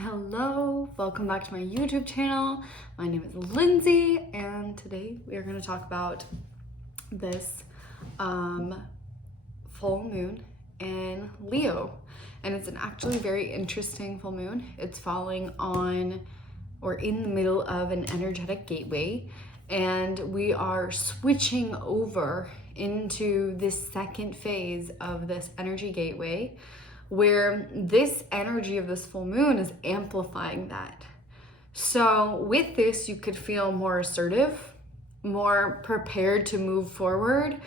Hello, welcome back to my YouTube channel. My name is Lindsay, and today we are going to talk about this full moon in Leo. And it's an actually very interesting full moon. It's falling on or in the middle of an energetic gateway, and we are switching over into this second phase of this energy gateway, where this energy of this full moon is amplifying that. So with this, you could feel more assertive, more prepared to move forward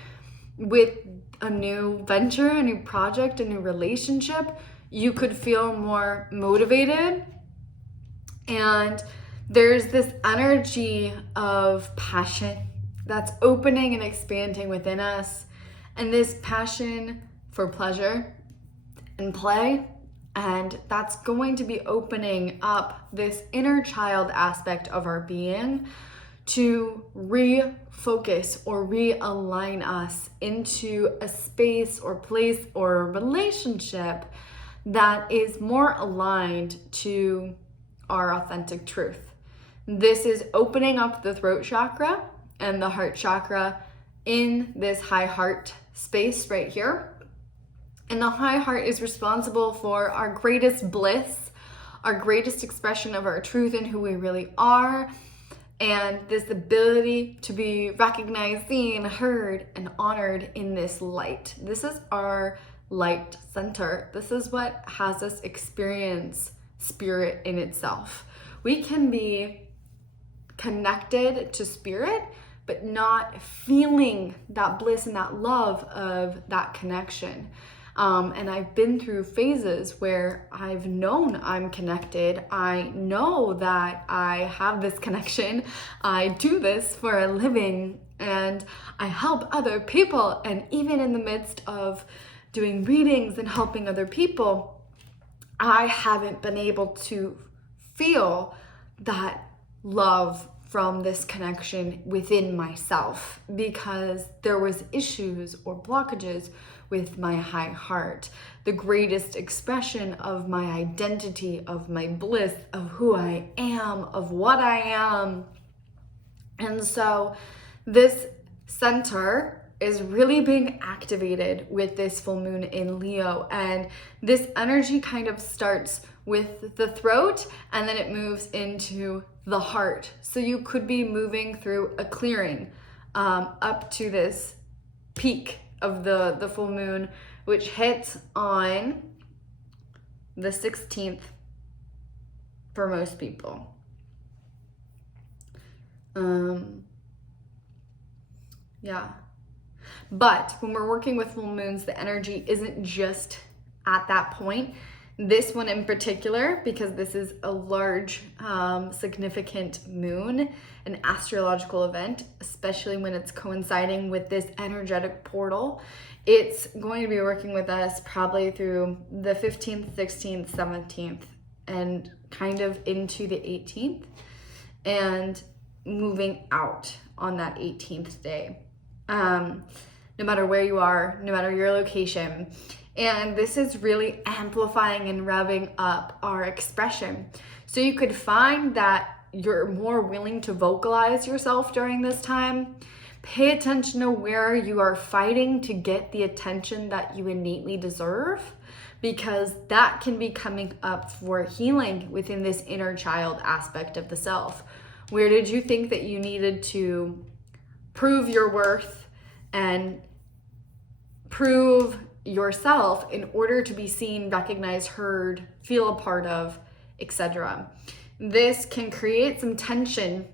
with a new venture, a new project, a new relationship. You could feel more motivated. And there's this energy of passion that's opening and expanding within us. And this passion for pleasure and play, and that's going to be opening up this inner child aspect of our being to refocus or realign us into a space or place or relationship that is more aligned to our authentic truth. This is opening up the throat chakra and the heart chakra in this high heart space right here. And the high heart is responsible for our greatest bliss, our greatest expression of our truth and who we really are, and this ability to be recognized, seen, heard, and honored in this light. This is our light center. This is what has us experience spirit in itself. We can be connected to spirit, but not feeling that bliss and that love of that connection. And I've been through phases where I've known I'm connected. I know that I have this connection. I do this for a living and I help other people. And even in the midst of doing readings and helping other people, I haven't been able to feel that love from this connection within myself because there was issues or blockages with my high heart, the greatest expression of my identity, of my bliss, of who I am, of what I am. And so this center is really being activated with this full moon in Leo. And this energy kind of starts with the throat and then it moves into the heart. So you could be moving through a clearing up to this peak of the full moon, which hits on the 16th for most people. But when we're working with full moons, the energy isn't just at that point. This one in particular, because this is a large, significant moon, an astrological event, especially when it's coinciding with this energetic portal, it's going to be working with us probably through the 15th, 16th, 17th, and kind of into the 18th, and moving out on that 18th day. No matter where you are, no matter your location. And this is really amplifying and revving up our expression. So you could find that you're more willing to vocalize yourself during this time. Pay attention to where you are fighting to get the attention that you innately deserve, because that can be coming up for healing within this inner child aspect of the self. Where did you think that you needed to prove your worth and prove yourself in order to be seen, recognized, heard, feel a part of, etc. This can create some tension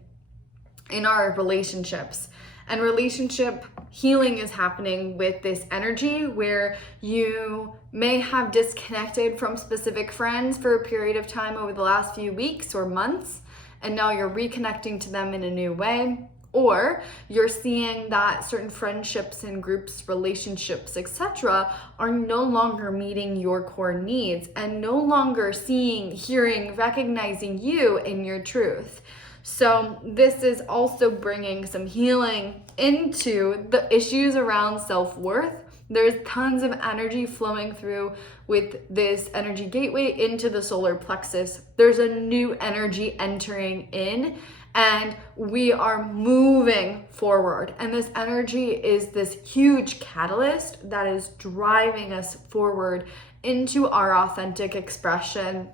in our relationships. And relationship healing is happening with this energy where you may have disconnected from specific friends for a period of time over the last few weeks or months, and now you're reconnecting to them in a new way. Or you're seeing that certain friendships and groups, relationships, etc. are no longer meeting your core needs and no longer seeing, hearing, recognizing you in your truth. So this is also bringing some healing into the issues around self-worth There's tons of energy flowing through with this energy gateway into the solar plexus. There's a new energy entering in, and we are moving forward. And this energy is this huge catalyst that is driving us forward into our authentic expression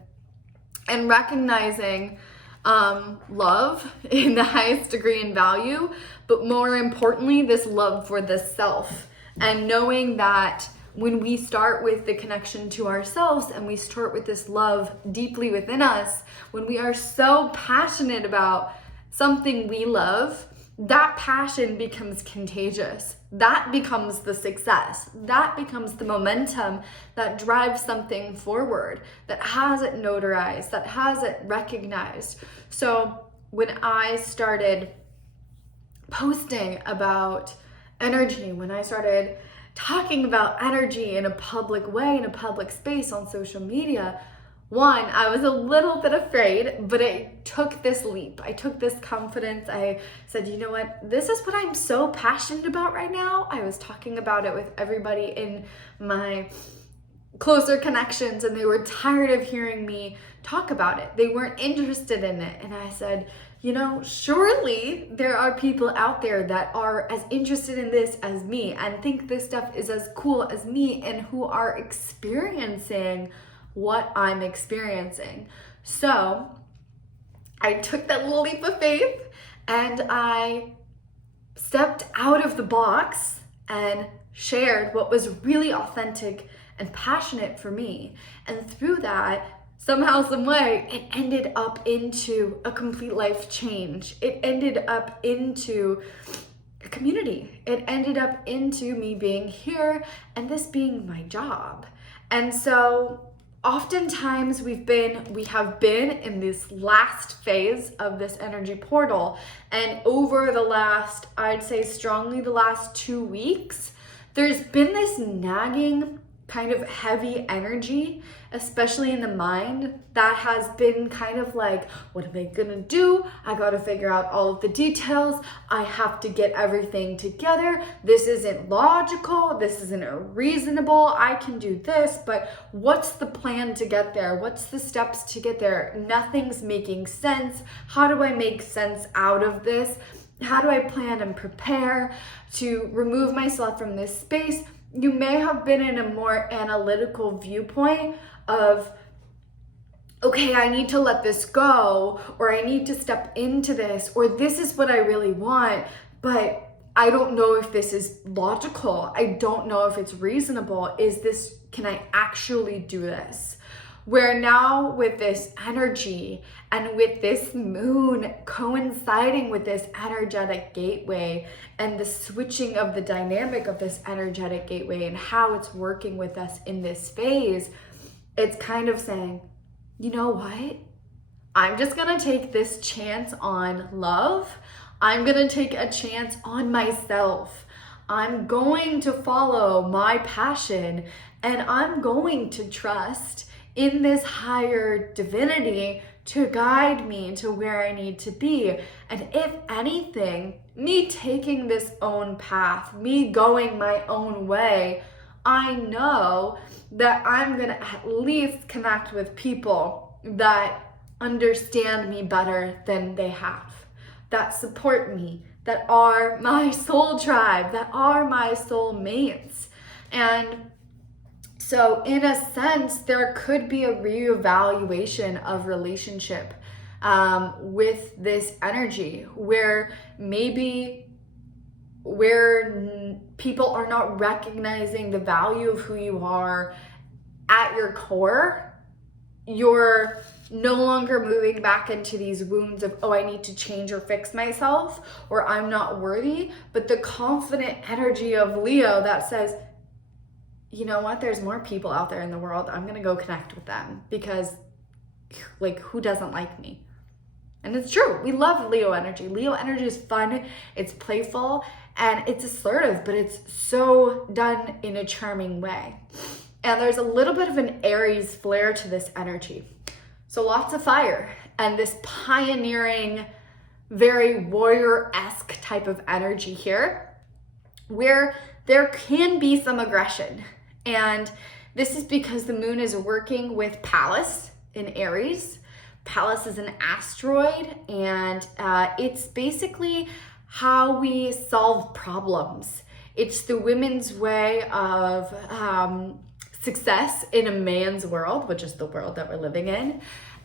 and recognizing love in the highest degree and value, but more importantly, this love for the self. And knowing that when we start with the connection to ourselves and we start with this love deeply within us, when we are so passionate about something we love, that passion becomes contagious. That becomes the success. That becomes the momentum that drives something forward, that has it notarized, that has it recognized. So when I started posting about energy, when I started talking about energy in a public way, in a public space on social media, one, I was a little bit afraid, but I took this leap. I took this confidence. I said, you know what? This is what I'm so passionate about right now. I was talking about it with everybody in my closer connections, and they were tired of hearing me talk about it. They weren't interested in it. And I said, you know, surely there are people out there that are as interested in this as me and think this stuff is as cool as me and who are experiencing what I'm experiencing. So I took that little leap of faith and I stepped out of the box and shared what was really authentic and passionate for me. And through that, somehow, some way, it ended up into a complete life change. It ended up into a community. It ended up into me being here and this being my job. And so oftentimes we have been in this last phase of this energy portal, and over the last, I'd say strongly the last 2 weeks, there's been this nagging kind of heavy energy, especially in the mind, that has been kind of like, what am I gonna do? I gotta figure out all of the details. I have to get everything together. This isn't logical. This isn't reasonable. I can do this, but what's the plan to get there? What's the steps to get there? Nothing's making sense. How do I make sense out of this? How do I plan and prepare to remove myself from this space? You may have been in a more analytical viewpoint of, okay, I need to let this go, or I need to step into this, or this is what I really want, but I don't know if this is logical. I don't know if it's reasonable. Can I actually do this? Where now with this energy and with this moon coinciding with this energetic gateway and the switching of the dynamic of this energetic gateway and how it's working with us in this phase, it's kind of saying, you know what? I'm just gonna take this chance on love. I'm gonna take a chance on myself. I'm going to follow my passion, and I'm going to trust in this higher divinity to guide me to where I need to be. And if anything, me taking this own path, me going my own way, I know that I'm gonna at least connect with people that understand me better than they have, that support me, that are my soul tribe, that are my soul mates. And so in a sense, there could be a reevaluation of relationship with this energy where people are not recognizing the value of who you are at your core. You're no longer moving back into these wounds of, oh, I need to change or fix myself, or I'm not worthy, but the confident energy of Leo that says, you know what, there's more people out there in the world. I'm gonna go connect with them because, like, who doesn't like me? And it's true, we love Leo energy. Leo energy is fun, it's playful, and it's assertive, but it's so done in a charming way. And there's a little bit of an Aries flair to this energy. So lots of fire and this pioneering, very warrior-esque type of energy here, where there can be some aggression. And this is because the moon is working with Pallas in Aries. Pallas is an asteroid, and it's basically how we solve problems. It's the women's way of success in a man's world, which is the world that we're living in.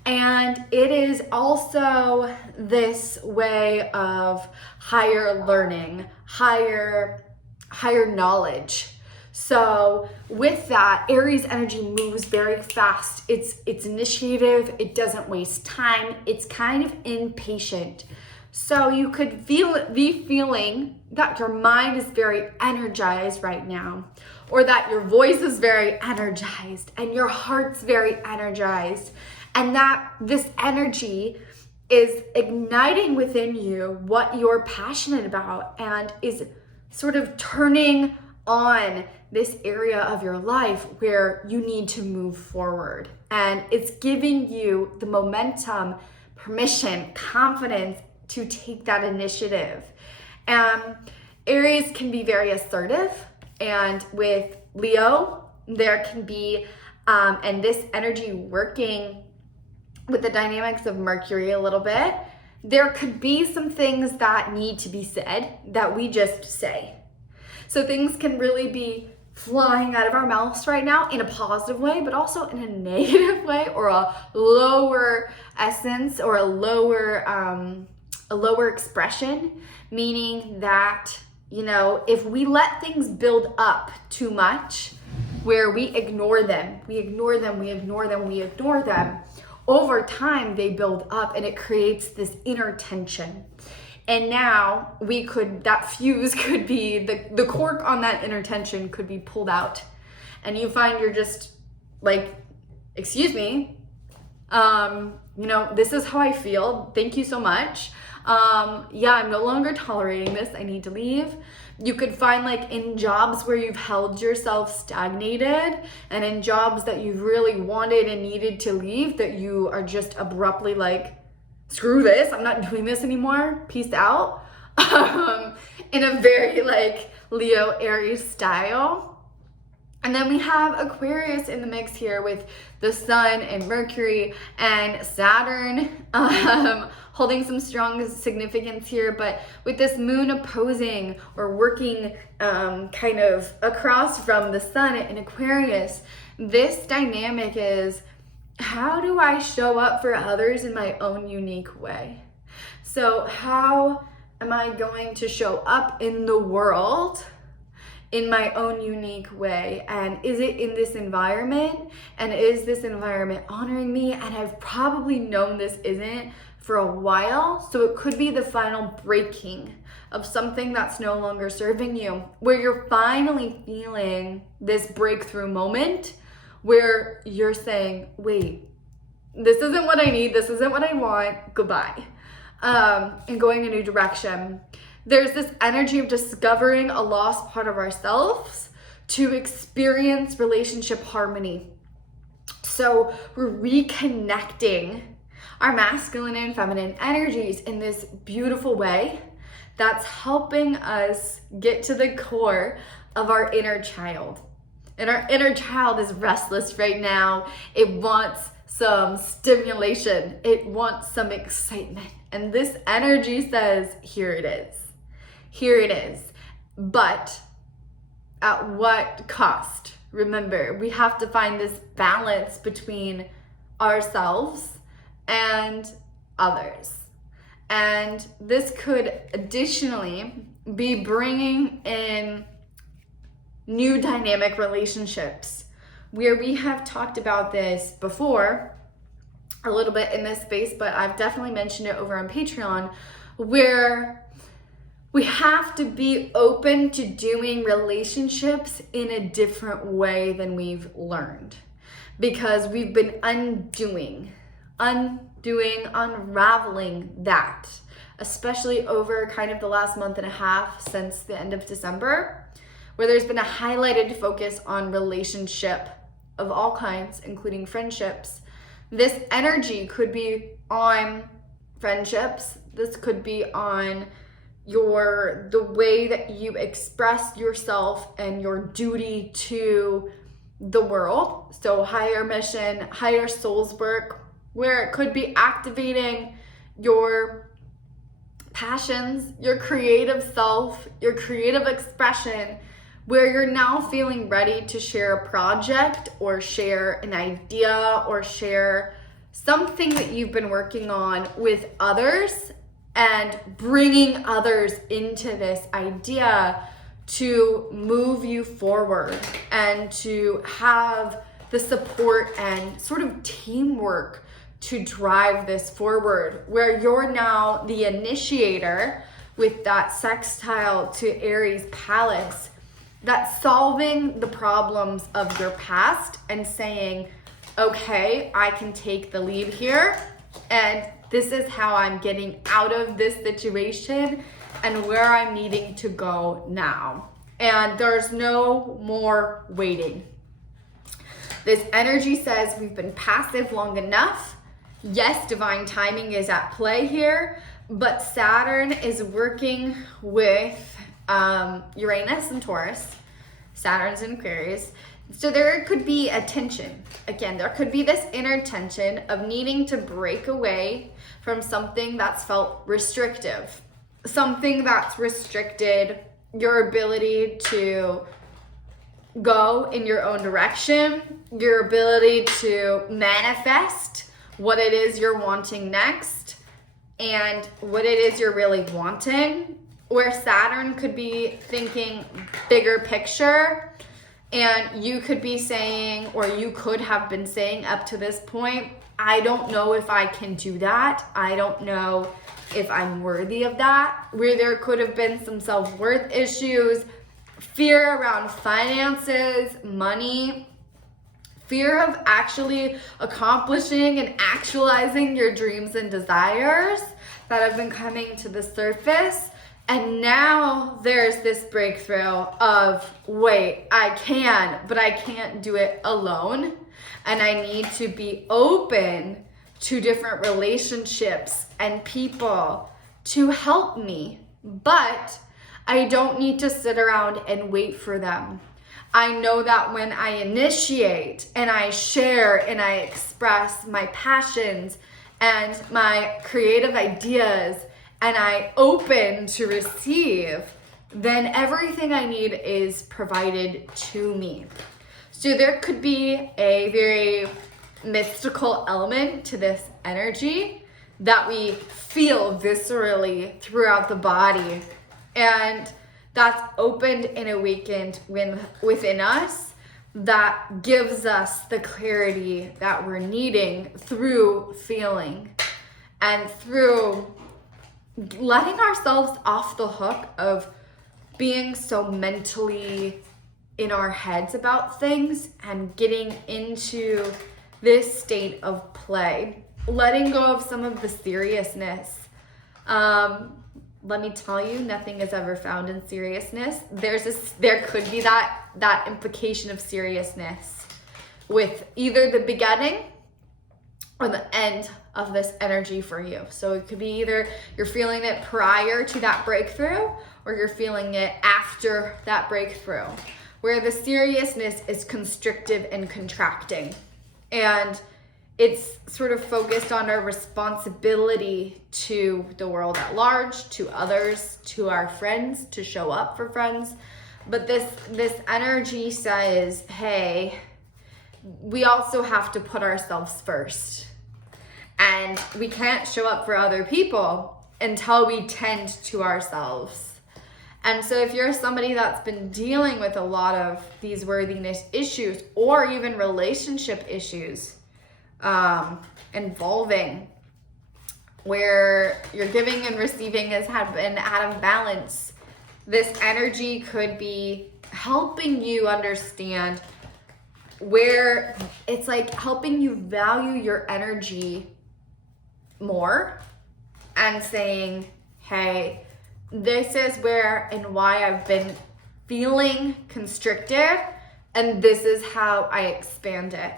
And it is also this way of higher learning, higher knowledge. So with that, Aries energy moves very fast. It's initiative. It doesn't waste time. It's kind of impatient. So you could be feeling that your mind is very energized right now, or that your voice is very energized and your heart's very energized, and that this energy is igniting within you what you're passionate about and is sort of turning on this area of your life where you need to move forward. And it's giving you the momentum, permission, confidence to take that initiative. Aries can be very assertive, and with Leo, there can be, and this energy working with the dynamics of Mercury a little bit, there could be some things that need to be said that we just say. So things can really be flying out of our mouths right now in a positive way, but also in a negative way, or a lower essence, or a lower expression, meaning that, you know, if we let things build up too much, where we ignore them, over time they build up and it creates this inner tension. And now that fuse could be, the cork on that inner tension could be pulled out. And you find you're just like, excuse me, this is how I feel. Thank you so much. I'm no longer tolerating this. I need to leave. You could find, like, in jobs where you've held yourself stagnated, and in jobs that you've really wanted and needed to leave, that you are just abruptly like, screw this, I'm not doing this anymore, peace out, in a very like Leo Aries style. And then we have Aquarius in the mix here with the Sun and Mercury and Saturn holding some strong significance here. But with this moon opposing or working kind of across from the Sun in Aquarius, this dynamic is, how do I show up for others in my own unique way? So how am I going to show up in the world in my own unique way? And is it in this environment? And is this environment honoring me? And I've probably known this isn't for a while. So it could be the final breaking of something that's no longer serving you, where you're finally feeling this breakthrough moment where you're saying, wait, this isn't what I need, this isn't what I want, goodbye. And going a new direction. There's this energy of discovering a lost part of ourselves to experience relationship harmony. So we're reconnecting our masculine and feminine energies in this beautiful way that's helping us get to the core of our inner child. And our inner child is restless right now. It wants some stimulation. It wants some excitement. And this energy says, here it is. Here it is. But at what cost? Remember, we have to find this balance between ourselves and others. And this could additionally be bringing in new dynamic relationships, where we have talked about this before a little bit in this space, but I've definitely mentioned it over on Patreon, where we have to be open to doing relationships in a different way than we've learned, because we've been unraveling that, especially over kind of the last month and a half since the end of December, where there's been a highlighted focus on relationship of all kinds, including friendships. This energy could be on friendships. This could be on the way that you express yourself and your duty to the world. So higher mission, higher soul's work, where it could be activating your passions, your creative self, your creative expression, where you're now feeling ready to share a project or share an idea or share something that you've been working on with others, and bringing others into this idea to move you forward and to have the support and sort of teamwork to drive this forward, where you're now the initiator with that sextile to Aries Palace, that's solving the problems of your past and saying, okay, I can take the lead here, and this is how I'm getting out of this situation and where I'm needing to go now. And there's no more waiting. This energy says we've been passive long enough. Yes, divine timing is at play here, but Saturn is working with Uranus and Taurus. Saturn's in Aquarius. So there could be a tension. Again, there could be this inner tension of needing to break away from something that's felt restrictive. Something that's restricted your ability to go in your own direction, your ability to manifest what it is you're wanting next, and what it is you're really wanting. Where Saturn could be thinking bigger picture, and you could be saying, or you could have been saying up to this point, I don't know if I can do that. I don't know if I'm worthy of that. Where there could have been some self-worth issues, fear around finances, money, fear of actually accomplishing and actualizing your dreams and desires that have been coming to the surface. And now there's this breakthrough of, wait, I can, but I can't do it alone. And I need to be open to different relationships and people to help me. But I don't need to sit around and wait for them. I know that when I initiate and I share and I express my passions and my creative ideas, and I open to receive, then everything I need is provided to me. So there could be a very mystical element to this energy that we feel viscerally throughout the body. And that's opened and awakened within us, that gives us the clarity that we're needing through feeling and through letting ourselves off the hook of being so mentally in our heads about things and getting into this state of play, letting go of some of the seriousness. Let me tell you, nothing is ever found in seriousness. There could be that implication of seriousness with either the beginning or the end of this energy for you. So it could be either you're feeling it prior to that breakthrough, or you're feeling it after that breakthrough, where the seriousness is constrictive and contracting. And it's sort of focused on our responsibility to the world at large, to others, to our friends, to show up for friends. But this energy says, hey, we also have to put ourselves first. And we can't show up for other people until we tend to ourselves. And so if you're somebody that's been dealing with a lot of these worthiness issues, or even relationship issues, involving where your giving and receiving has been out of balance, this energy could be helping you understand where it's like helping you value your energy more and saying, hey, this is where and why I've been feeling constricted, and this is how I expand it.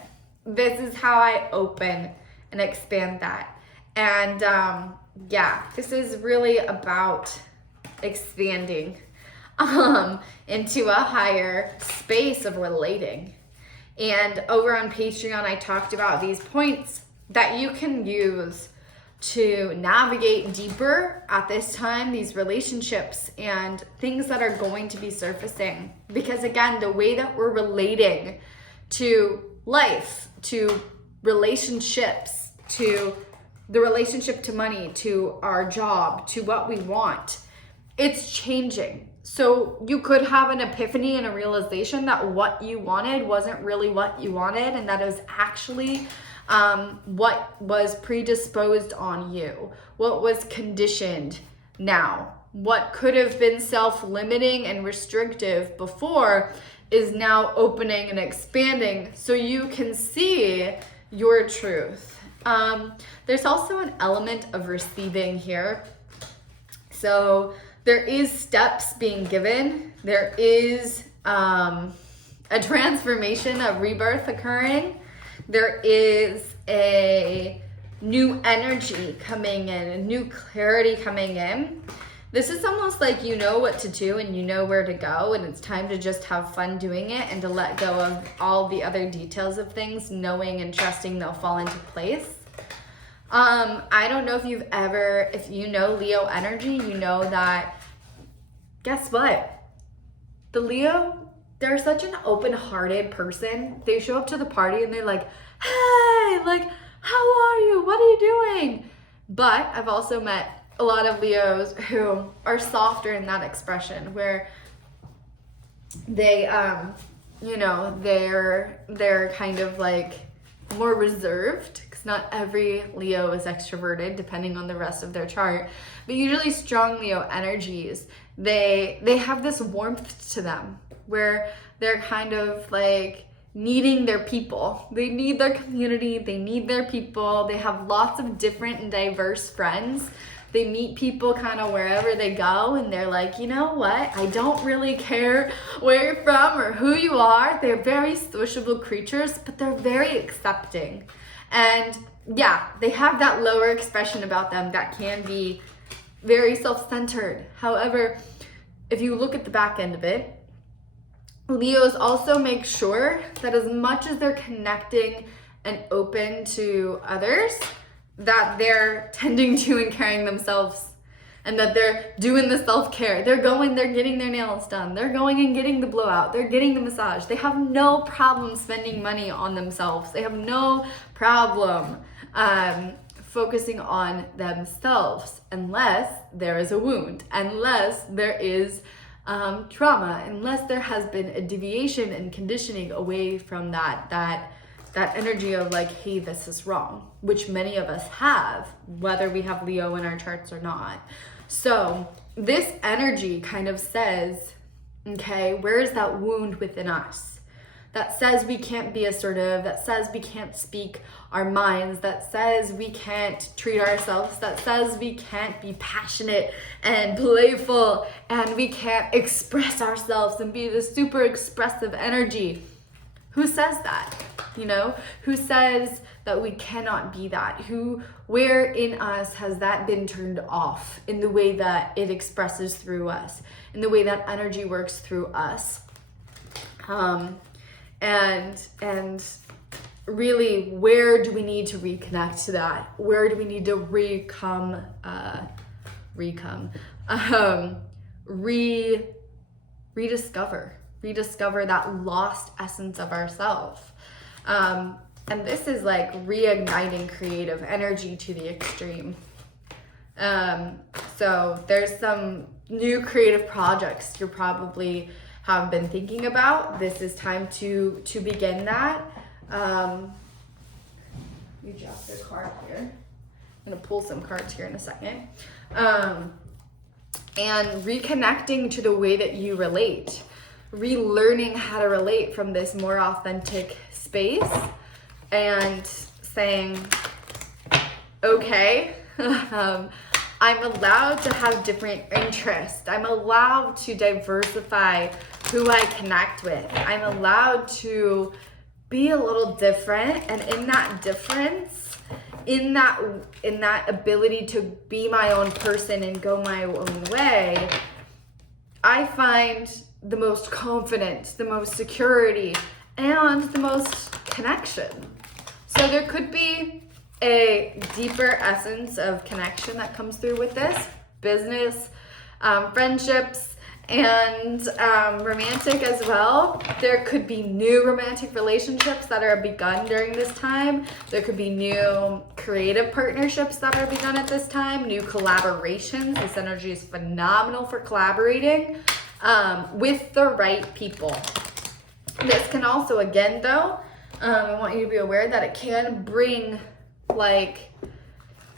This is how I open and expand that. And this is really about expanding into a higher space of relating. And over on Patreon, I talked about these points that you can use to navigate deeper at this time, these relationships and things that are going to be surfacing. Because again, the way that we're relating to life, to relationships, to the relationship to money, to our job, to what we want, it's changing. So you could have an epiphany and a realization that what you wanted wasn't really what you wanted, and that it was actually what was predisposed on you, what was conditioned now, what could have been self-limiting and restrictive before is now opening and expanding so you can see your truth. There's also an element of receiving here. So there is steps being given. There is a transformation, a rebirth occurring. There is a new energy coming in, a new clarity coming in. This is almost like you know what to do and you know where to go, and it's time to just have fun doing it and to let go of all the other details of things, knowing and trusting they'll fall into place. I don't know if you know Leo energy, you know that, guess what? The Leo, they're such an open-hearted person. They show up to the party and they're like, hey, like, how are you? What are you doing? But I've also met a lot of Leos who are softer in that expression, where they, they're kind of like more reserved, because not every Leo is extroverted, depending on the rest of their chart. But usually strong Leo energies, they have this warmth to them, where they're kind of like needing their people. They need their community, they need their people. They have lots of different and diverse friends. They meet people kind of wherever they go, and they're like, you know what? I don't really care where you're from or who you are. They're very sociable creatures, but they're very accepting. And yeah, they have that lower expression about them that can be very self-centered. However, if you look at the back end of it, Leos also make sure that as much as they're connecting and open to others, that they're tending to and caring themselves, and that they're doing the self-care. They're getting their nails done. They're going and getting the blowout. They're getting the massage. They have no problem spending money on themselves. They have no problem focusing on themselves, unless there is a wound, unless there is trauma, unless there has been a deviation and conditioning away from that energy of like, hey, this is wrong, which many of us have, whether we have Leo in our charts or not. So this energy kind of says, okay, where is that wound within us that says we can't be assertive, that says we can't speak our minds, that says we can't treat ourselves, that says we can't be passionate and playful, and we can't express ourselves and be the super expressive energy. Who says that? You know, who says that we cannot be that? Where in us has that been turned off in the way that it expresses through us, in the way that energy works through us? And really, where do we need to reconnect to that? Where do we need to rediscover that lost essence of ourselves? And this is like reigniting creative energy to the extreme. So there's some new creative projects you probably have been thinking about. This is time to begin that. You dropped your card here. I'm gonna pull some cards here in a second. And reconnecting to the way that you relate, relearning how to relate from this more authentic space, and saying, okay, I'm allowed to have different interests. I'm allowed to diversify who I connect with. I'm allowed to be a little different, and in that difference in that ability to be my own person and go my own way, I find the most confidence, the most security, and the most connection. So there could be a deeper essence of connection that comes through with this business, friendships, and romantic as well. There could be new romantic relationships that are begun during this time. There could be new creative partnerships that are begun at this time, new collaborations. This energy is phenomenal for collaborating with the right people. This can also, again though, I want you to be aware that it can bring like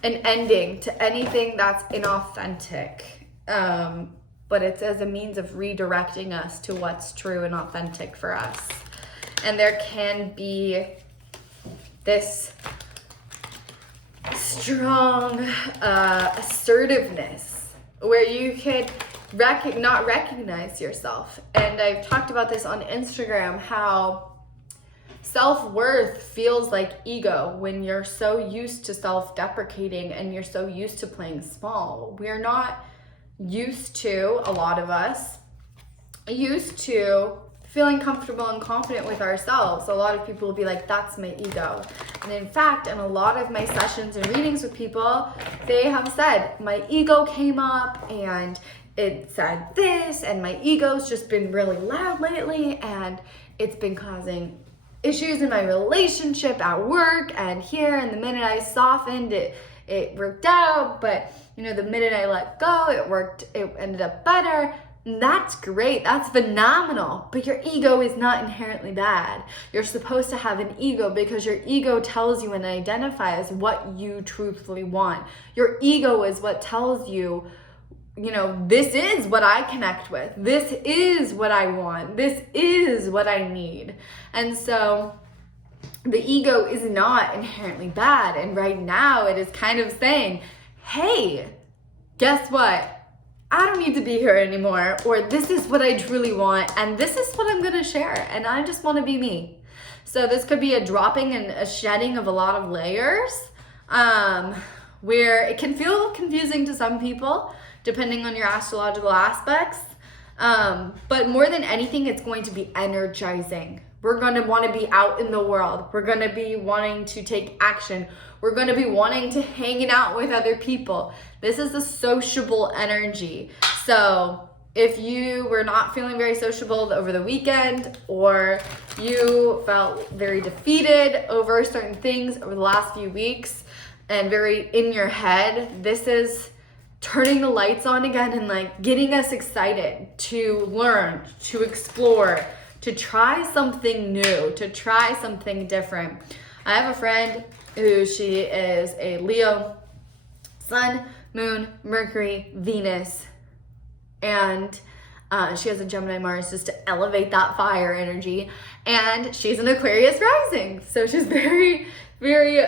an ending to anything that's inauthentic. But it's as a means of redirecting us to what's true and authentic for us. And there can be this strong assertiveness where you could not recognize yourself. And I've talked about this on Instagram, how self-worth feels like ego when you're so used to self-deprecating and you're so used to playing small. We're not used to, a lot of us, used to feeling comfortable and confident with ourselves. A lot of people will be like, that's my ego. And in fact, in a lot of my sessions and readings with people, they have said, my ego came up and it said this, and my ego's just been really loud lately, and it's been causing issues in my relationship at work and here. And the minute I softened it, it worked out, but the minute I let go, it ended up better. And that's great, that's phenomenal, but your ego is not inherently bad. You're supposed to have an ego because your ego tells you and identifies what you truthfully want. Your ego is what tells you, this is what I connect with. This is what I want. This is what I need. And so the ego is not inherently bad. And right now it is kind of saying, hey, guess what? I don't need to be here anymore. Or this is what I truly want. And this is what I'm going to share. And I just want to be me. So this could be a dropping and a shedding of a lot of layers, where it can feel confusing to some people, depending on your astrological aspects. But more than anything, it's going to be energizing. We're going to want to be out in the world. We're going to be wanting to take action. We're going to be wanting to hang out with other people. This is a sociable energy. So if you were not feeling very sociable over the weekend, or you felt very defeated over certain things over the last few weeks and very in your head, this is turning the lights on again and like getting us excited to learn, to explore, to try something new, to try something different. I have a friend who she is a Leo, Sun, Moon, Mercury, Venus, and she has a Gemini Mars just to elevate that fire energy. And she's an Aquarius rising. So she's very, very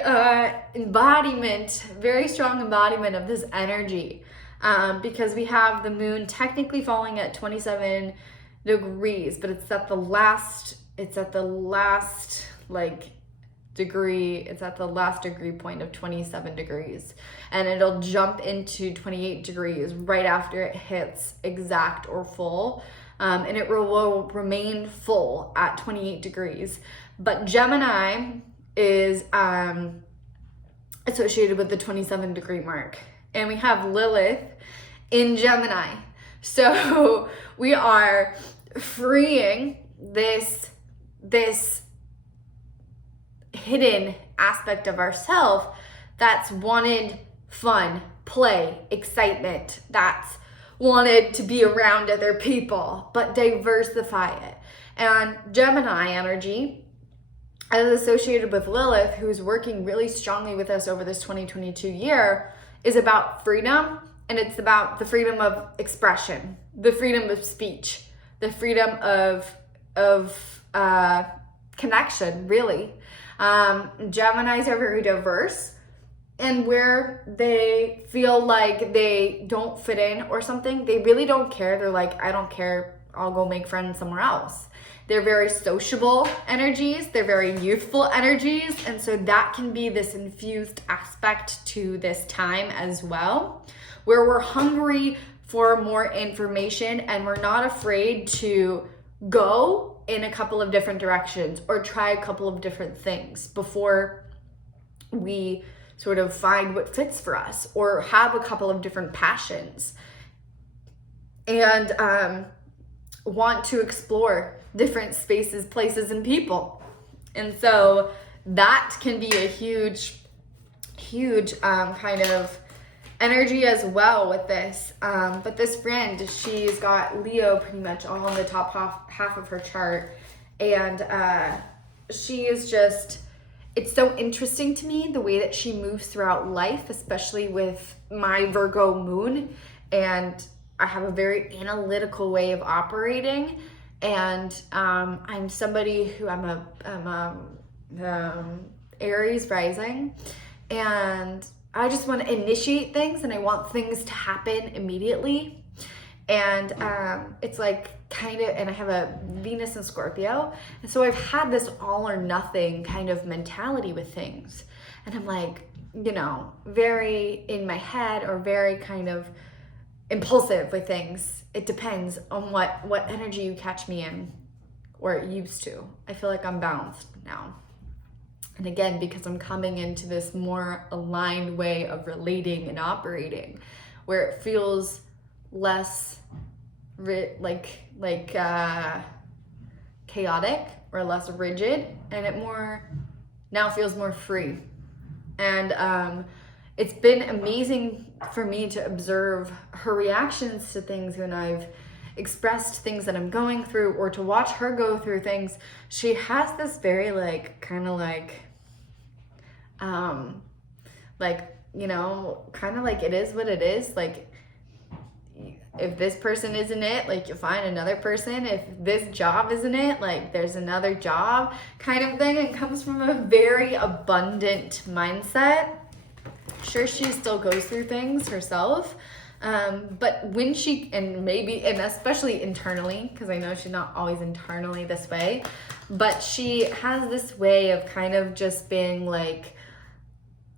very strong embodiment of this energy. Because we have the moon technically falling at 27 degrees, but it's at the last degree point of 27 degrees. And it'll jump into 28 degrees right after it hits exact or full. And it will remain full at 28 degrees. But Gemini is associated with the 27 degree mark. And we have Lilith in Gemini. So we are freeing this hidden aspect of ourselves that's wanted fun, play, excitement, that's wanted to be around other people, but diversify it. And Gemini energy is associated with Lilith, who's working really strongly with us over this 2022 year, is about freedom. And it's about the freedom of expression, the freedom of speech, the freedom of connection, really. Geminis are very diverse, and where they feel like they don't fit in or something, they really don't care. They're like, I don't care, I'll go make friends somewhere else. They're very sociable energies. They're very youthful energies. And so that can be this infused aspect to this time as well, where we're hungry for more information and we're not afraid to go in a couple of different directions or try a couple of different things before we sort of find what fits for us, or have a couple of different passions and want to explore different spaces, places, and people. And so that can be a huge kind of energy as well with this. But this friend, she's got Leo pretty much all on the top half of her chart. And she is just, it's so interesting to me the way that she moves throughout life, especially with my Virgo moon. And I have a very analytical way of operating. And I'm somebody who I'm a Aries rising. And I just want to initiate things and I want things to happen immediately. And it's like kind of, and I have a Venus in Scorpio. And so I've had this all or nothing kind of mentality with things. And I'm like, you know, very in my head or very kind of impulsive with things. It depends on what energy you catch me in, or it used to. I feel like I'm balanced now. And again, because I'm coming into this more aligned way of relating and operating, where it feels less chaotic or less rigid, and it more now feels more free. And it's been amazing for me to observe her reactions to things when I've expressed things that I'm going through, or to watch her go through things. She has this very you know, kind of like it is what it is. Like, if this person isn't it, like, you'll find another person. If this job isn't it, like, there's another job kind of thing. It comes from a very abundant mindset. Sure, she still goes through things herself. But when she, and especially internally, because I know she's not always internally this way, but she has this way of kind of just being like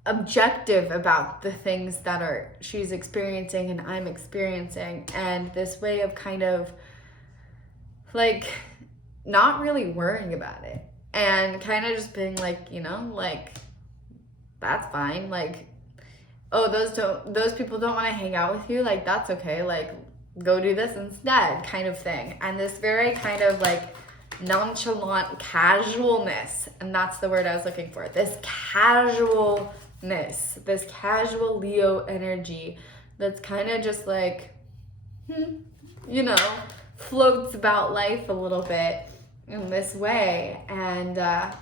objective about the things that she's experiencing and I'm experiencing, and this way of kind of like not really worrying about it and kind of just being like, you know, like, that's fine. Like, oh, those people don't want to hang out with you, like, that's okay, like, go do this instead, kind of thing. And this very kind of like nonchalant casualness, and that's the word I was looking for, this casualness, this casual Leo energy that's kind of just like, you know, floats about life a little bit in this way. And yeah,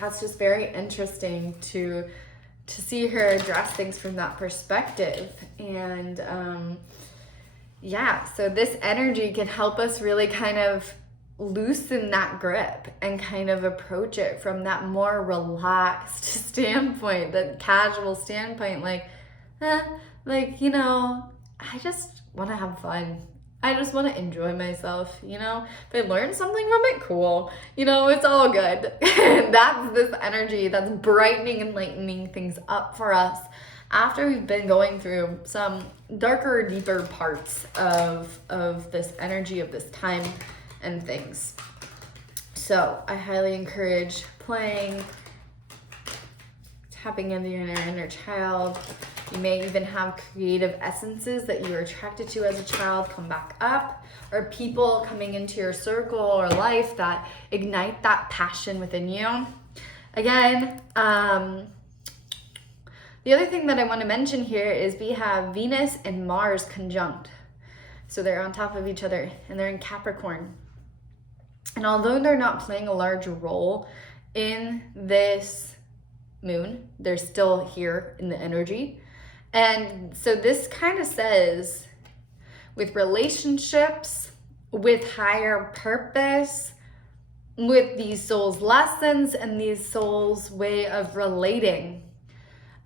it's just very interesting to see her address things from that perspective. And yeah, so this energy can help us really kind of loosen that grip and kind of approach it from that more relaxed standpoint, that casual standpoint, like, you know, I just want to have fun. I just want to enjoy myself, you know? If I learn something from it, cool. You know, it's all good. That's this energy that's brightening and lightening things up for us after we've been going through some darker, deeper parts of this energy of this time and things. So I highly encourage playing, tapping into your inner child. You may even have creative essences that you were attracted to as a child come back up, or people coming into your circle or life that ignite that passion within you. Again, the other thing that I want to mention here is we have Venus and Mars conjunct. So they're on top of each other and they're in Capricorn. And although they're not playing a large role in this moon, they're still here in the energy. And so this kind of says, with relationships, with higher purpose, with these souls' lessons and these souls' way of relating,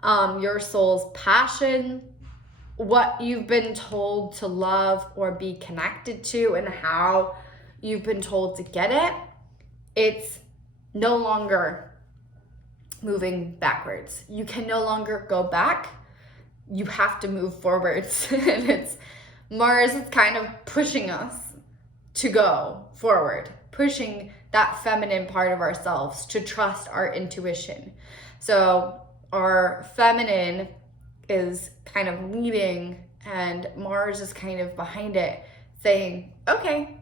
your soul's passion, what you've been told to love or be connected to, and how you've been told to get it, it's no longer moving backwards. You can no longer go back. You have to move forwards. And it's Mars is kind of pushing us to go forward, pushing that feminine part of ourselves to trust our intuition. So our feminine is kind of leading, and Mars is kind of behind it, saying, okay,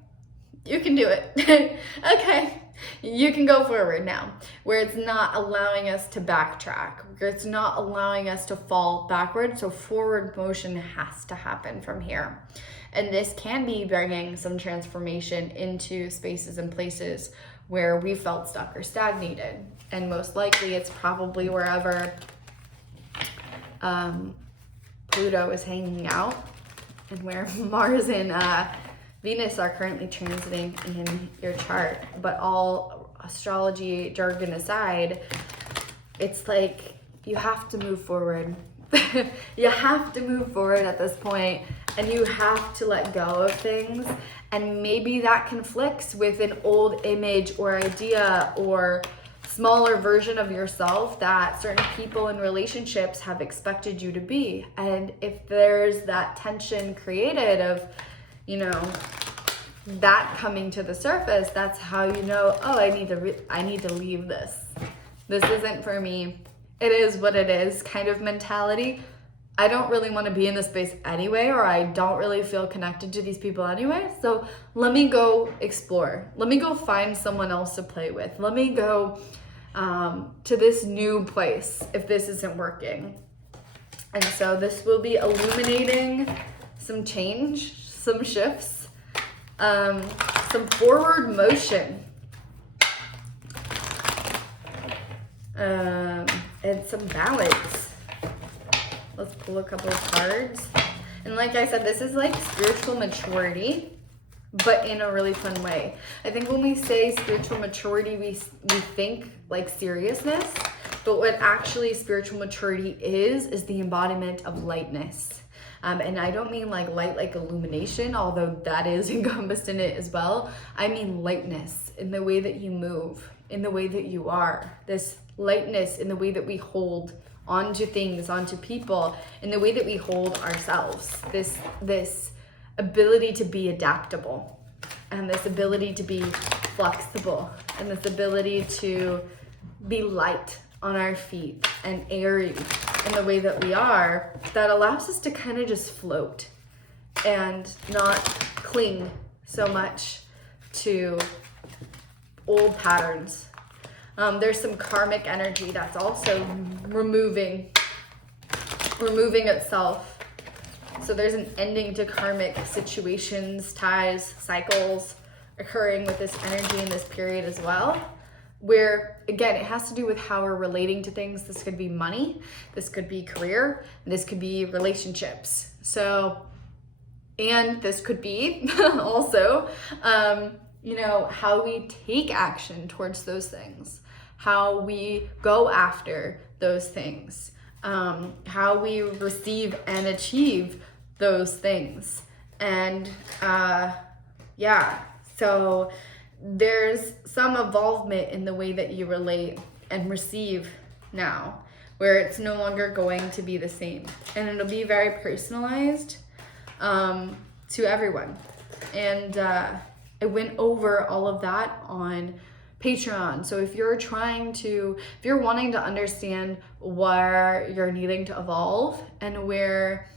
you can do it. Okay, you can go forward now, where it's not allowing us to backtrack, where it's not allowing us to fall backward. So forward motion has to happen from here. And this can be bringing some transformation into spaces and places where we felt stuck or stagnated. And most likely it's probably wherever Pluto is hanging out, and where Mars and Venus are currently transiting in your chart. But all astrology jargon aside, it's like you have to move forward. You have to move forward at this point, and you have to let go of things. And maybe that conflicts with an old image or idea or smaller version of yourself that certain people in relationships have expected you to be. And if there's that tension created of, you know, that coming to the surface, that's how you know, oh, I need to leave this. This isn't for me. It is what it is kind of mentality. I don't really want to be in this space anyway, or I don't really feel connected to these people anyway. So let me go explore. Let me go find someone else to play with. Let me go to this new place if this isn't working. And so this will be illuminating some change, some shifts, some forward motion, and some balance. Let's pull a couple of cards. And like I said, this is like spiritual maturity, but in a really fun way. I think when we say spiritual maturity, we think like seriousness, but what actually spiritual maturity is the embodiment of lightness. And I don't mean like light like illumination, although that is encompassed in it as well. I mean lightness in the way that you move, in the way that you are. This lightness in the way that we hold onto things, onto people, in the way that we hold ourselves. This ability to be adaptable, and this ability to be flexible, and this ability to be light on our feet and airy in the way that we are, that allows us to kind of just float and not cling so much to old patterns. There's some karmic energy that's also removing itself. So there's an ending to karmic situations, ties, cycles occurring with this energy in this period as well, where again, it has to do with how we're relating to things. This could be money, this could be career, this could be relationships. So, and this could be also, you know, how we take action towards those things, how we go after those things, how we receive and achieve those things. And yeah, so there's some evolvement in the way that you relate and receive now, where it's no longer going to be the same, and it'll be very personalized to everyone. And I went over all of that on Patreon. So if you're wanting to understand where you're needing to evolve and where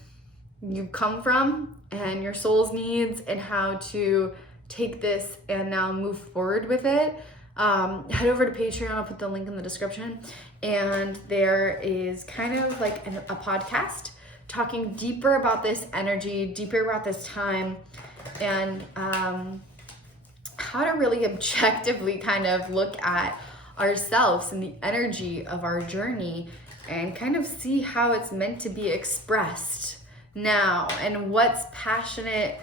you come from and your soul's needs and how to take this and now move forward with it, head over to Patreon. I'll put the link in the description. And there is kind of like a podcast talking deeper about this energy, deeper about this time, and how to really objectively kind of look at ourselves and the energy of our journey and kind of see how it's meant to be expressed now and what's passionate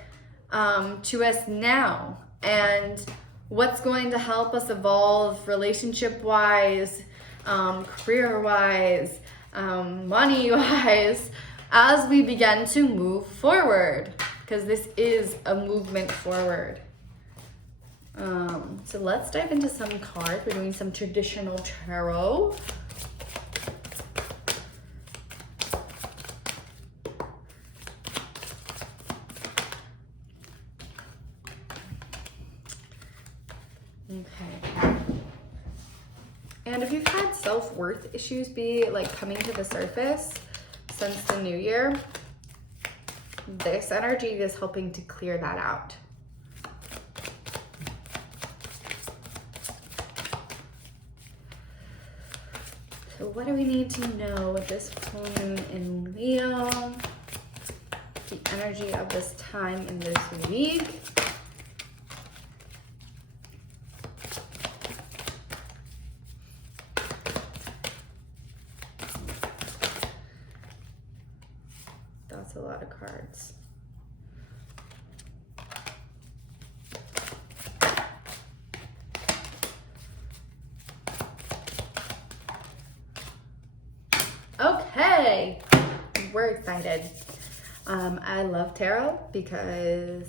to us now and what's going to help us evolve relationship-wise, career-wise, money-wise, as we begin to move forward, because this is a movement forward. So let's dive into some cards. We're doing some traditional tarot. Okay. And if you've had self-worth issues be like coming to the surface since the new year, this energy is helping to clear that out. So what do we need to know with this full moon in Leo? The energy of this time in this week. That's a lot of cards. Okay, we're excited. I love tarot because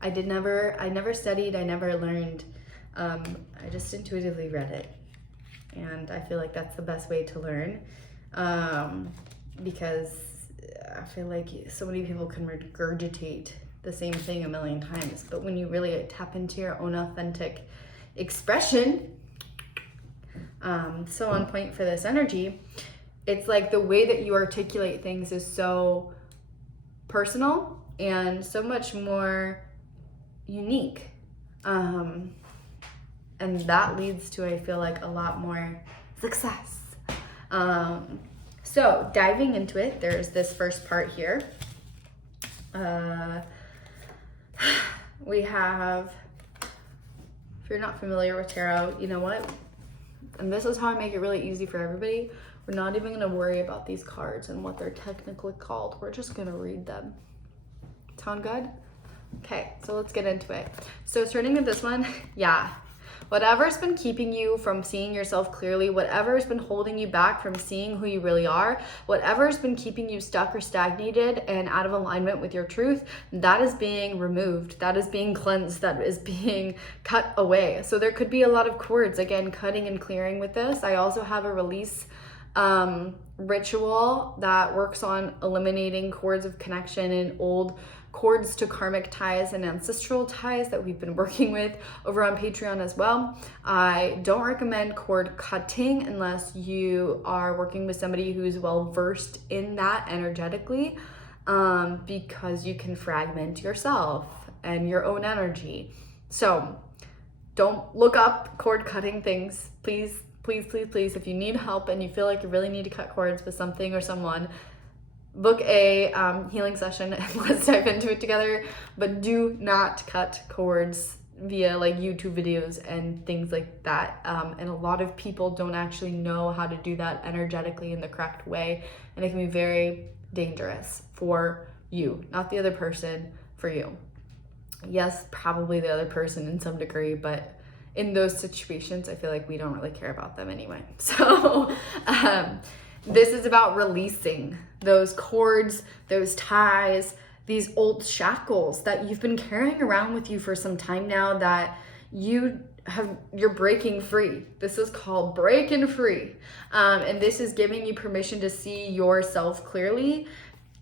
I never studied, I never learned. I just intuitively read it. And I feel like that's the best way to learn, because I feel like so many people can regurgitate the same thing a million times. But when you really tap into your own authentic expression, so on point for this energy, it's like the way that you articulate things is so personal and so much more unique. And that leads to, I feel like, a lot more success. So diving into it, there's this first part here. We have, if you're not familiar with tarot, you know what? And this is how I make it really easy for everybody. We're not even gonna worry about these cards and what they're technically called. We're just gonna read them. Sound good? Okay, so let's get into it. So starting with this one, yeah. Whatever's been keeping you from seeing yourself clearly, whatever's been holding you back from seeing who you really are, whatever's been keeping you stuck or stagnated and out of alignment with your truth, that is being removed, that is being cleansed, that is being cut away. So there could be a lot of cords, again, cutting and clearing with this. I also have a release ritual that works on eliminating cords of connection and old cords to karmic ties and ancestral ties that we've been working with over on Patreon as well. I don't recommend cord cutting unless you are working with somebody who's well versed in that energetically, because you can fragment yourself and your own energy. So don't look up cord cutting things, please. Please, please, please, if you need help and you feel like you really need to cut cords with something or someone, book a healing session and let's dive into it together. But do not cut cords via like YouTube videos and things like that. And a lot of people don't actually know how to do that energetically in the correct way. And it can be very dangerous for you, not the other person, for you. Yes, probably the other person in some degree, but in those situations, I feel like we don't really care about them anyway. So this is about releasing those cords, those ties, these old shackles that you've been carrying around with you for some time now that you're breaking free. This is called breaking free. And this is giving you permission to see yourself clearly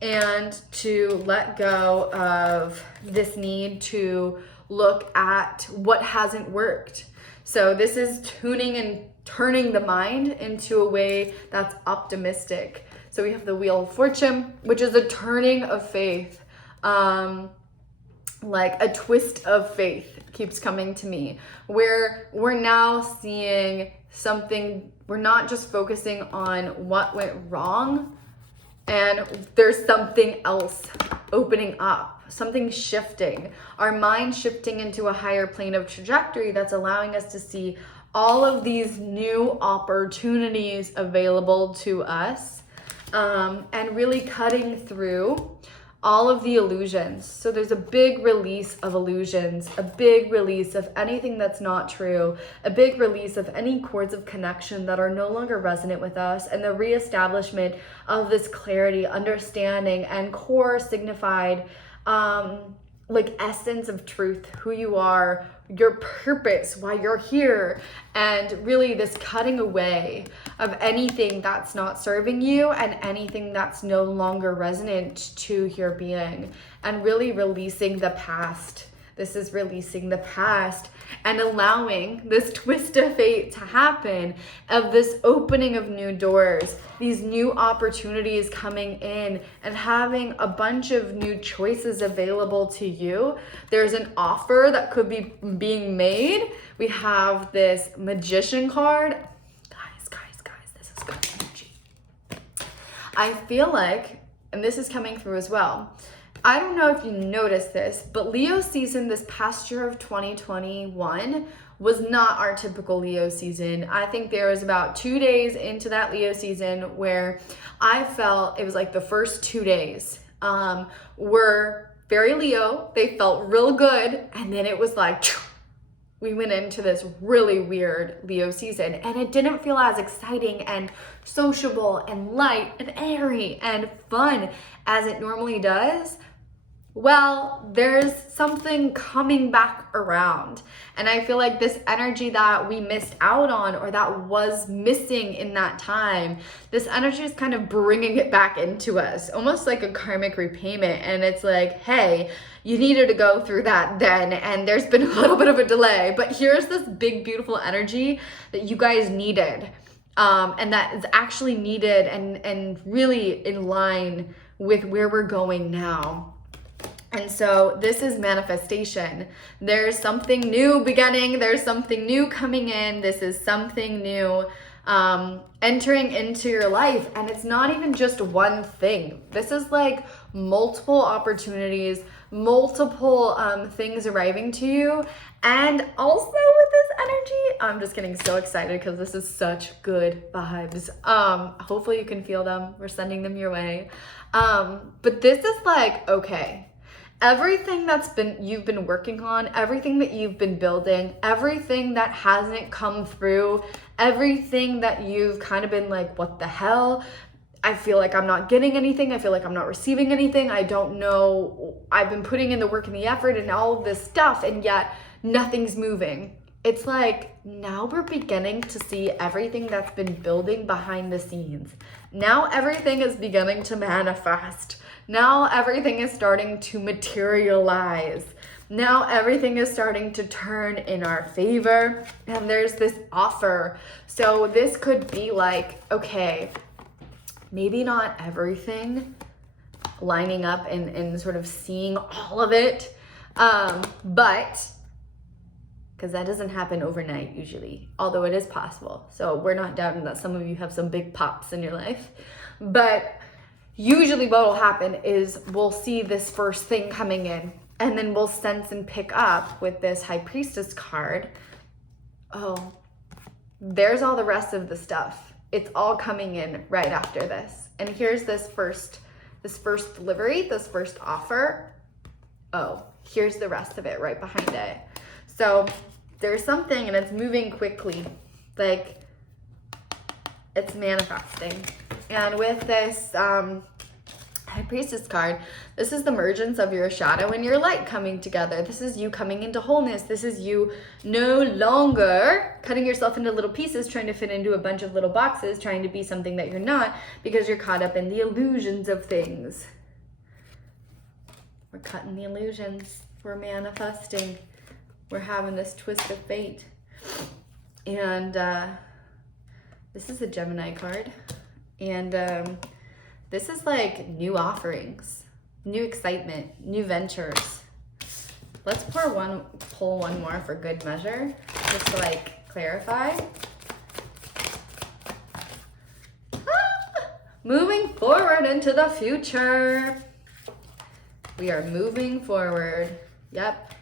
and to let go of this need to look at what hasn't worked. So this is tuning and turning the mind into a way that's optimistic. So we have the Wheel of Fortune, which is a turning of faith, like a twist of faith keeps coming to me, where we're now seeing something, we're not just focusing on what went wrong, and there's something else opening up, something shifting, our mind shifting into a higher plane of trajectory that's allowing us to see all of these new opportunities available to us, and really cutting through all of the illusions. So there's a big release of illusions, a big release of anything that's not true, a big release of any cords of connection that are no longer resonant with us, and the reestablishment of this clarity, understanding, and core signified like essence of truth, who you are, your purpose, why you're here, and really this cutting away of anything that's not serving you and anything that's no longer resonant to your being, and really releasing the past. This is releasing the past and allowing this twist of fate to happen, of this opening of new doors, these new opportunities coming in, and having a bunch of new choices available to you. There's an offer that could be being made. We have this Magician card. Guys, this is good energy. I feel like, and this is coming through as well, I don't know if you noticed this, but Leo season this past year of 2021 was not our typical Leo season. I think there was about 2 days into that Leo season where I felt it was like the first 2 days were very Leo. They felt real good. And then it was like, we went into this really weird Leo season, and it didn't feel as exciting and sociable and light and airy and fun as it normally does. Well, there's something coming back around. And I feel like this energy that we missed out on, or that was missing in that time, this energy is kind of bringing it back into us, almost like a karmic repayment. And it's like, hey, you needed to go through that then, and there's been a little bit of a delay, but here's this big, beautiful energy that you guys needed, and that is actually needed and really in line with where we're going now. And so this is manifestation. There's something new beginning. There's something new coming in. This is something new entering into your life. And it's not even just one thing. This is like multiple opportunities, multiple things arriving to you. And also with this energy, I'm just getting so excited because this is such good vibes. Hopefully you can feel them. We're sending them your way. But this is like, okay, everything you've been working on, everything that you've been building, everything that hasn't come through, everything that you've kind of been like, what the hell? I feel like I'm not getting anything. I feel like I'm not receiving anything. I don't know. I've been putting in the work and the effort and all of this stuff, and yet nothing's moving. It's like now we're beginning to see everything that's been building behind the scenes. Now everything is beginning to manifest. Now everything is starting to materialize. Now everything is starting to turn in our favor, and there's this offer. So this could be like, okay, maybe not everything lining up and sort of seeing all of it, but because that doesn't happen overnight usually, although it is possible. So we're not doubting that some of you have some big pops in your life, but usually what will happen is we'll see this first thing coming in, and then we'll sense and pick up with this High Priestess card, oh, there's all the rest of the stuff. It's all coming in right after this. And here's this first delivery, this first offer. Oh, here's the rest of it right behind it. So there's something, and it's moving quickly, like it's manifesting. And with this High Priestess card, this is the mergence of your shadow and your light coming together. This is you coming into wholeness. This is you no longer cutting yourself into little pieces, trying to fit into a bunch of little boxes, trying to be something that you're not because you're caught up in the illusions of things. We're cutting the illusions. We're manifesting. We're having this twist of fate. And this is a Gemini card. And this is like new offerings, new excitement, new ventures. Let's pull one more for good measure, just to like clarify. Moving forward into the future. We are moving forward. Yep.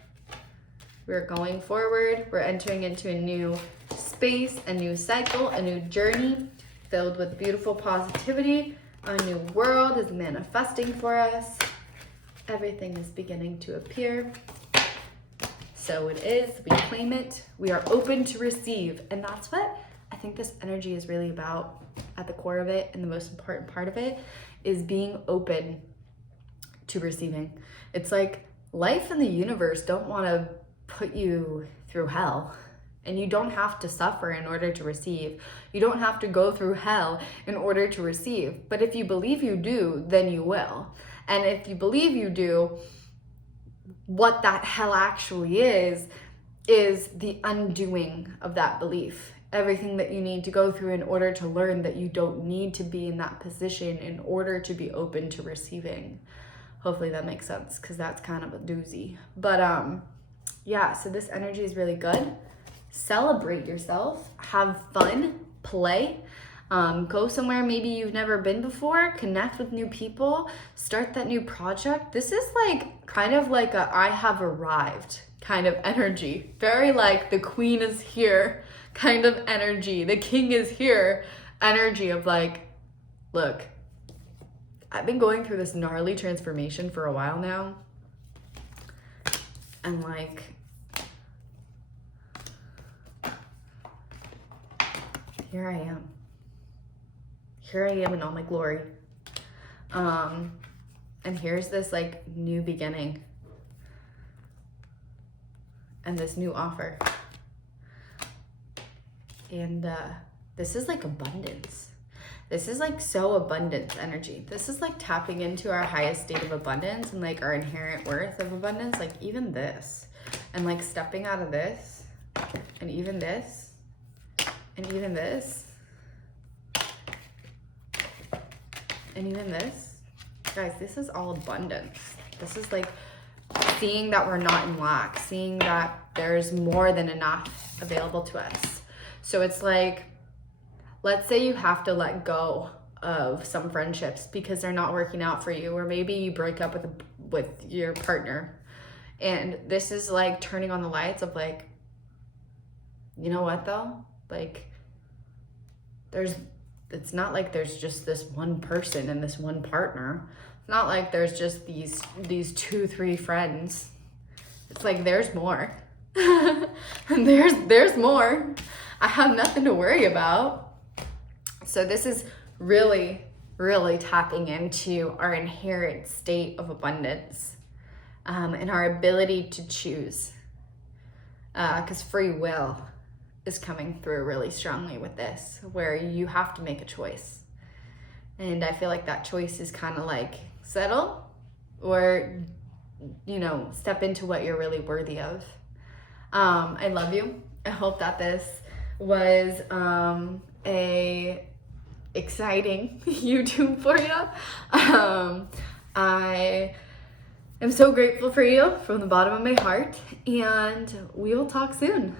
We're going forward. We're entering into a new space, a new cycle, a new journey filled with beautiful positivity. A new world is manifesting for us. Everything is beginning to appear. So it is. We claim it. We are open to receive. And that's what I think this energy is really about at the core of it. And the most important part of it is being open to receiving. It's like life and the universe don't want to put you through hell. And you don't have to suffer in order to receive. You don't have to go through hell in order to receive. But if you believe you do, then you will. And if you believe you do, what that hell actually is the undoing of that belief. Everything that you need to go through in order to learn that you don't need to be in that position in order to be open to receiving. Hopefully that makes sense, because that's kind of a doozy. But yeah, so this energy is really good. Celebrate yourself, have fun, play, go somewhere maybe you've never been before, connect with new people, start that new project. This is like kind of like a I have arrived kind of energy. Very like the queen is here kind of energy. The king is here energy of like, look, I've been going through this gnarly transformation for a while now. And like, here I am. Here I am in all my glory. And here's this like new beginning. And this new offer. And this is like abundance. This is like so abundance energy. This is like tapping into our highest state of abundance and like our inherent worth of abundance. Like even this. And like stepping out of this. And even this. And even this. And even this. Guys, this is all abundance. This is like seeing that we're not in lack, seeing that there's more than enough available to us. So it's like, let's say you have to let go of some friendships because they're not working out for you, or maybe you break up with your partner. And this is like turning on the lights of like, you know what though? Like, it's not like there's just this one person and this one partner. It's not like there's just these 2-3 friends. It's like there's more. And there's more. I have nothing to worry about. So this is really, really tapping into our inherent state of abundance, and our ability to choose. Because free will is coming through really strongly with this, where you have to make a choice. And I feel like that choice is kind of like settle or, you know, step into what you're really worthy of. I love you. I hope that this was a exciting YouTube for you. I am so grateful for you from the bottom of my heart, and we will talk soon.